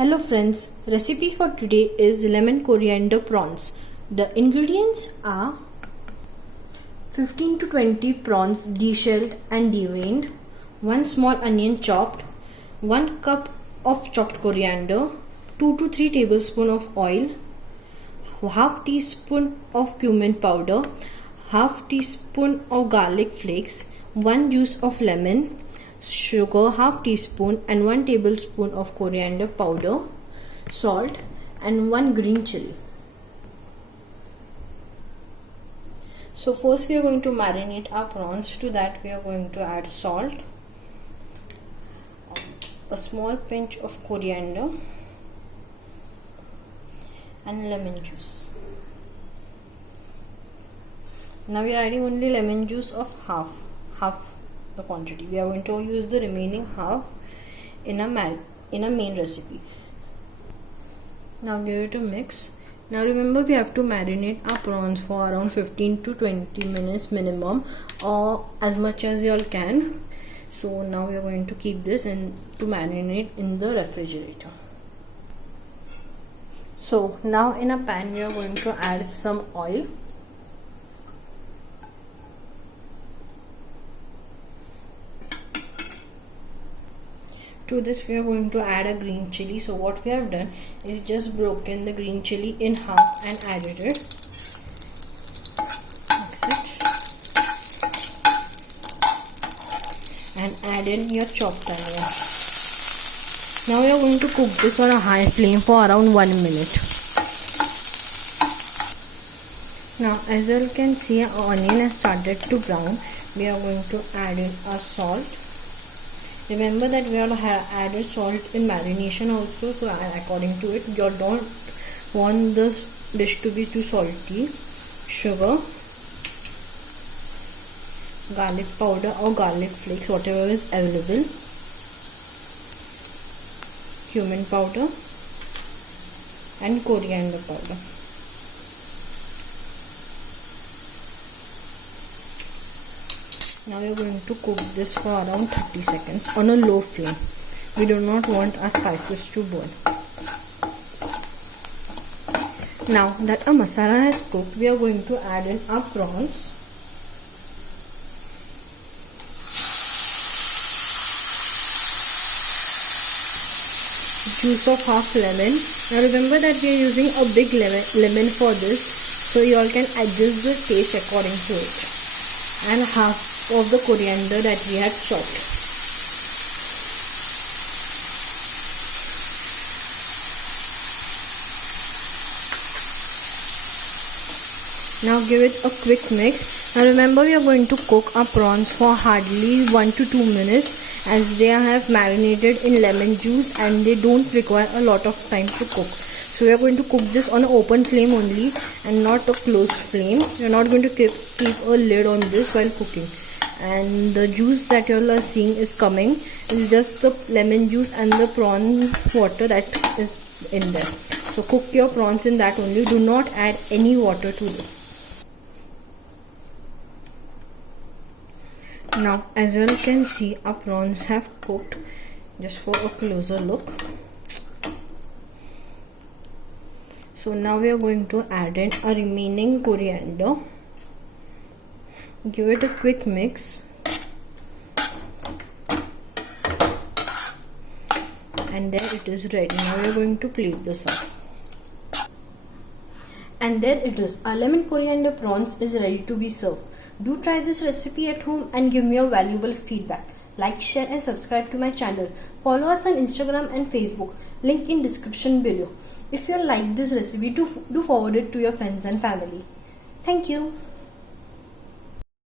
Hello friends, recipe for today is lemon coriander prawns. The ingredients are 15 to 20 prawns deshelled and deveined, 1 small onion chopped, 1 cup of chopped coriander, 2 to 3 tablespoons of oil, half teaspoon of cumin powder, half teaspoon of garlic flakes, 1 juice of lemon, sugar half teaspoon and 1 tablespoon of coriander powder, salt and 1 green chili. So first we are going to marinate our prawns. To that we are going to add salt, a small pinch of coriander and lemon juice. Now we are adding only lemon juice of half the quantity. We are going to use the remaining half in a main recipe. Now give it a mix. Now remember, we have to marinate our prawns for around 15 to 20 minutes minimum, or as much as you all can. So now we are going to keep this and to marinate in the refrigerator. So now in a pan we are going to add some oil. To this we are going to add a green chili. So what we have done is just broken the green chili in half and added it. Mix it and add in your chopped onion. Now we are going to cook this on a high flame for around 1 minute. Now as you can see, our onion has started to brown. We are going to add in our salt. Remember that we have added salt in marination also, so according to it, you don't want this dish to be too salty. Sugar, garlic powder or garlic flakes, whatever is available, cumin powder and coriander powder. Now we are going to cook this for around 30 seconds on a low flame. We do not want our spices to burn. Now that our masala has cooked, we are going to add in our prawns. Juice of half lemon. Now remember that we are using a big lemon for this, so you all can adjust the taste according to it. And half of the coriander that we had chopped. Now give it a quick mix. Now remember, we are going to cook our prawns for hardly 1 to 2 minutes, as they have marinated in lemon juice and they don't require a lot of time to cook. So we are going to cook this on an open flame only and not a closed flame. We are not going to keep a lid on this while cooking. And the juice that you all are seeing is coming is just the lemon juice and the prawn water that is in there. So cook your prawns in that only. Do not add any water to this. Now as you all can see, our prawns have cooked. Just for a closer look. So now we are going to add in a remaining coriander. Give it a quick mix and there it is ready. Now we are going to plate this up. And there it is. Our lemon coriander prawns is ready to be served. Do try this recipe at home and give me your valuable feedback. Like, share and subscribe to my channel. Follow us on Instagram and Facebook. Link in description below. If you like this recipe, do forward it to your friends and family. Thank you.